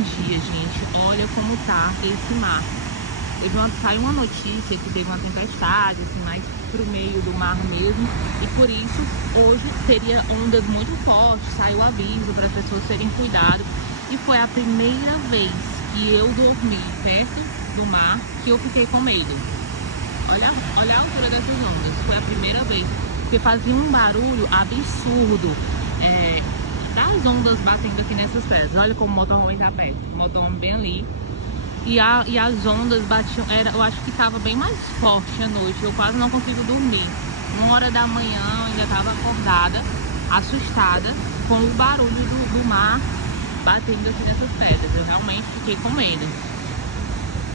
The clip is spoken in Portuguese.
dia, gente. Olha como tá esse mar. Saiu uma notícia que teve uma tempestade, assim, mais pro meio do mar mesmo. E por isso, hoje teria ondas muito fortes. Saiu aviso para as pessoas terem cuidado. E foi a primeira vez que eu dormi perto do mar que eu fiquei com medo. Olha a altura dessas ondas. Foi a primeira vez. Porque fazia um barulho absurdo. Das ondas batendo aqui nessas pedras. Olha como o motorhome tá perto. O motorhome bem ali. E as ondas batiam, eu acho que tava bem mais forte à noite. Eu quase não consigo dormir. 1 hora da manhã eu ainda tava acordada, assustada com o barulho do mar batendo aqui nessas pedras. Eu realmente fiquei com medo.